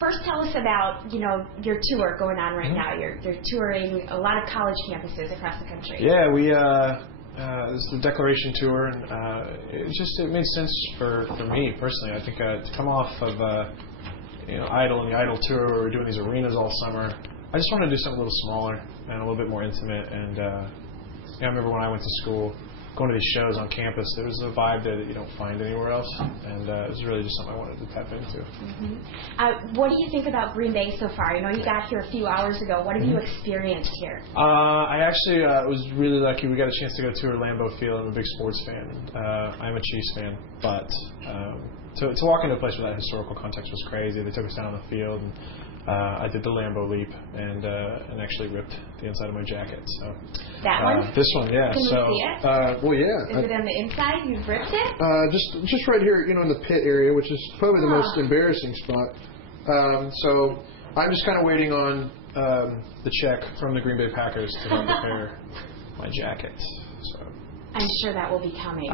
First, tell us about, your tour going on right now. You're touring a lot of college campuses across the country. Yeah, this is the Declaration Tour, and it made sense for me personally. I think to come off of Idol and the Idol tour, where we're doing these arenas all summer, I just wanted to do something a little smaller and a little bit more intimate. And I remember when I went to school, going to these shows on campus, there was a vibe there that you don't find anywhere else, and it was really just something I wanted to tap into. What do you think about Green Bay so far? I know you got here a few hours ago. What have you experienced here? I actually was really lucky. We got a chance to go to Lambeau Field. I'm a big sports fan. I'm a Chiefs fan, but to walk into a place where that historical context was crazy. They took us down on the field, and I did the Lambeau leap and actually ripped the inside of my jacket. So that one? This one, yeah. Can we see it? Well, yeah. Is it on the inside? You've ripped it? Just right here, in the pit area, which is probably the most embarrassing spot. So I'm just kind of waiting on the check from the Green Bay Packers to help repair my jacket. So I'm sure that will be coming.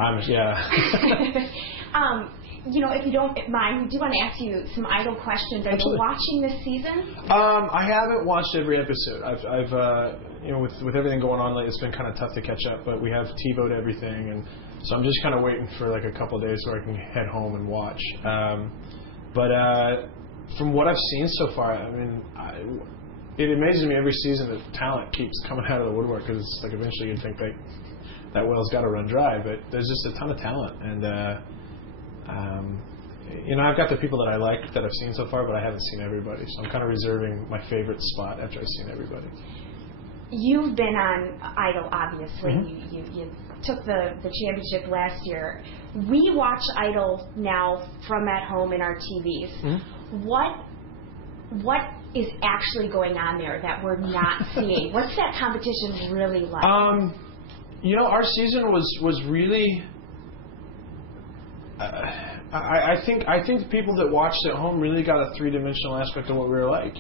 If you don't mind, we do want to ask you some Idol questions. Are you watching this season? I haven't watched every episode. I've with everything going on lately, it's been kind of tough to catch up. But we have TiVo'd everything, and so I'm just kind of waiting for like a couple of days where I can head home and watch. But from what I've seen so far, I mean, it amazes me every season that talent keeps coming out of the woodwork, because it's like eventually you'd think that well's got to run dry, but there's just a ton of talent. And I've got the people that I like that I've seen so far, but I haven't seen everybody. So I'm kind of reserving my favorite spot after I've seen everybody. You've been on Idol, obviously. You took the championship last year. We watch Idol now from at home in our TVs. What is actually going on there that we're not seeing? What's that competition really like? Our season was really. I think the people that watched at home really got a three-dimensional aspect of what we were like.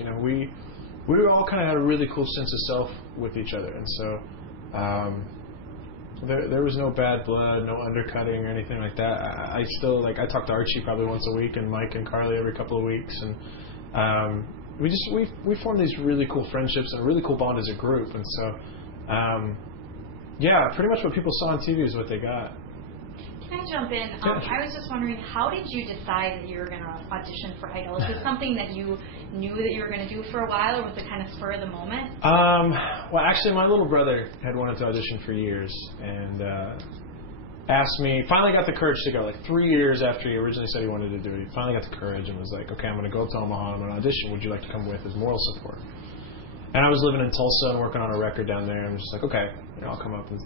We were all kind of had a really cool sense of self with each other, and so there was no bad blood, no undercutting or anything like that. I talk to Archie probably once a week, and Mike and Carly every couple of weeks, and we formed these really cool friendships and a really cool bond as a group, and so pretty much what people saw on TV is what they got. Can I jump in? I was just wondering, how did you decide that you were going to audition for Idol? Is this something that you knew that you were going to do for a while, or was it kind of spur of the moment? Well, actually, my little brother had wanted to audition for years, and asked me, finally got the courage to go, like 3 years after he originally said he wanted to do it. He finally got the courage and was like, okay, I'm going to go up to Omaha, I'm going to audition. Would you like to come with as moral support? And I was living in Tulsa and working on a record down there, and I'm just like, okay, I'll come up and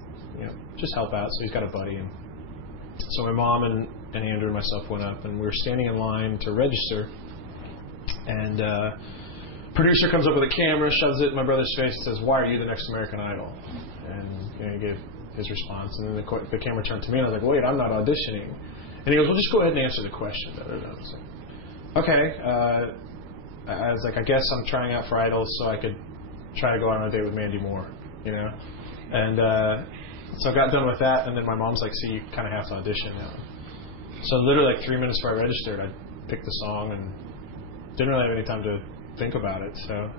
just help out. So he's got a buddy, and so my mom and Andrew and myself went up, and we were standing in line to register, and producer comes up with a camera, shoves it in my brother's face, and says, "Why are you the next American Idol?" And he gave his response, and then the camera turned to me, and I was like, "Wait, I'm not auditioning." And he goes, "Well, just go ahead and answer the question." So, okay. I was like, I guess I'm trying out for Idol so I could try to go on a date with Mandy Moore, and. So I got done with that, and then my mom's like, "See, you kind of have to audition now." So literally, like 3 minutes before I registered, I picked the song and didn't really have any time to think about it. So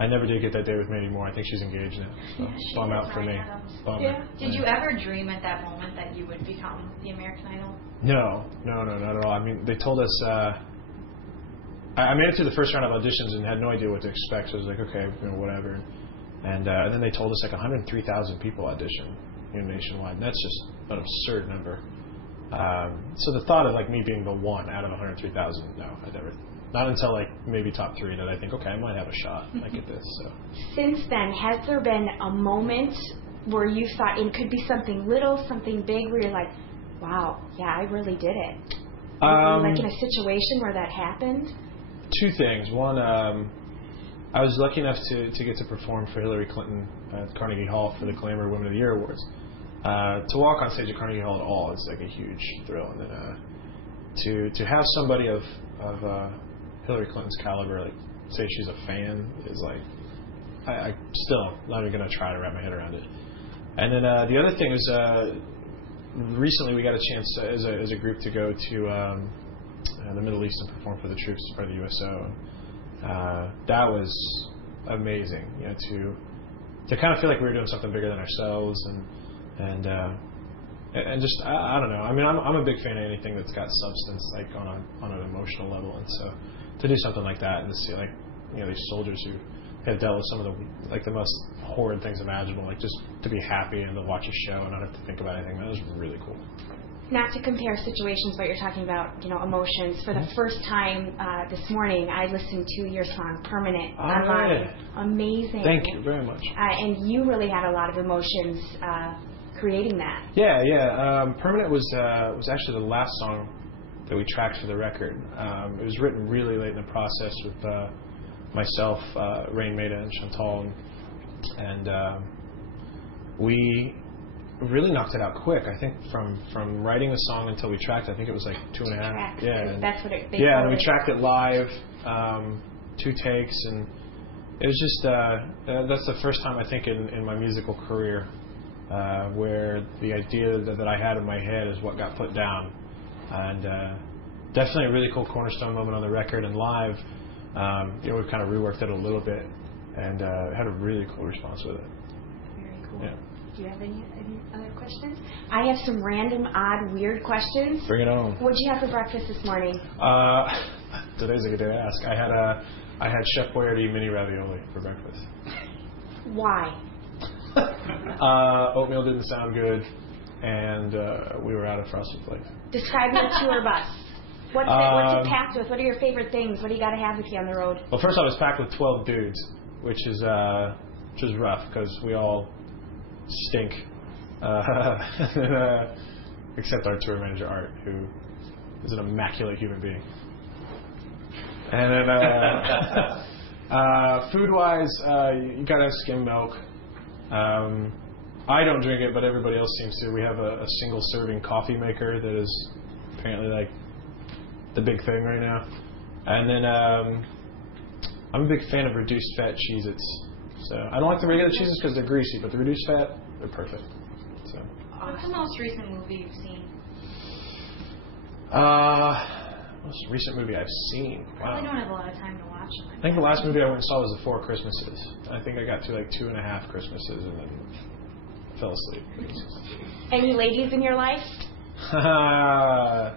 I never did get that date with Mandy Moore. I think she's engaged now. So bum out for me. Yeah. Did you ever dream at that moment that you would become the American Idol? No, not at all. I mean, they told us. I made it through the first round of auditions and had no idea what to expect. So I was like, okay, whatever. And then they told us like 103,000 people audition nationwide. And that's just an absurd number. So the thought of like me being the one out of 103,000, no, I never. Not until like maybe top 3 that I think, okay, I might have a shot. I get this. So since then, has there been a moment where you thought it could be something little, something big, where you're like, wow, yeah, I really did it? Like in a situation where that happened? 2 things. One, I was lucky enough to get to perform for Hillary Clinton at Carnegie Hall for the Glamour Women of the Year Awards. To walk on stage at Carnegie Hall at all is like a huge thrill, and then to have somebody of Hillary Clinton's caliber like say she's a fan is like I still not even going to try to wrap my head around it. And then the other thing is recently we got a chance as a group to go to the Middle East and perform for the troops as part of the USO. And, that was amazing, you know, to kind of feel like we were doing something bigger than ourselves, and just I don't know. I mean, I'm a big fan of anything that's got substance, like on an emotional level, and so to do something like that and to see, like, you know, these soldiers who have dealt with some of the most horrid things imaginable, like just to be happy and to watch a show and not have to think about anything, that was really cool. Not to compare situations, but you're talking about, you know, emotions. For the first time this morning, I listened to your song "Permanent" online. Right. Amazing. Thank you very much. And you really had a lot of emotions creating that. Yeah. "Permanent" was actually the last song that we tracked for the record. It was written really late in the process with myself, Rain Maida, and Chantal, and we really knocked it out quick. I think from writing the song until we tracked it, I think it was like 2.5. Yeah, that's what they and we tracked it live, 2 takes, and it was just that's the first time I think in my musical career where the idea that I had in my head is what got put down, and definitely a really cool cornerstone moment on the record. And live, you know, we've kind of reworked it a little bit and had a really cool response with it. Very cool. Yeah. Do you have any other questions? I have some random, odd, weird questions. Bring it on. What did you have for breakfast this morning? Today's a good day to ask. I had Chef Boyardee mini ravioli for breakfast. Why? Oatmeal didn't sound good, and we were out of Frosted Flakes. Describe your tour bus. What's it packed with? What are your favorite things? What do you got to have with you on the road? Well, first off, it's packed with 12 dudes, which is rough because we all stink, except our tour manager Art, who is an immaculate human being. And then food-wise, you gotta have skim milk. I don't drink it, but everybody else seems to. We have a single-serving coffee maker that is apparently like the big thing right now. And then I'm a big fan of reduced fat Cheez-Its. So I don't like the regular cheeses because they're greasy, but the reduced fat, they're perfect. So. What's the most recent movie you've seen? Most recent movie I've seen. Wow. I don't have a lot of time to watch them. I think the last movie I went and saw was The 4 Christmases. I think I got to like 2.5 Christmases and then fell asleep. Any ladies in your life? No.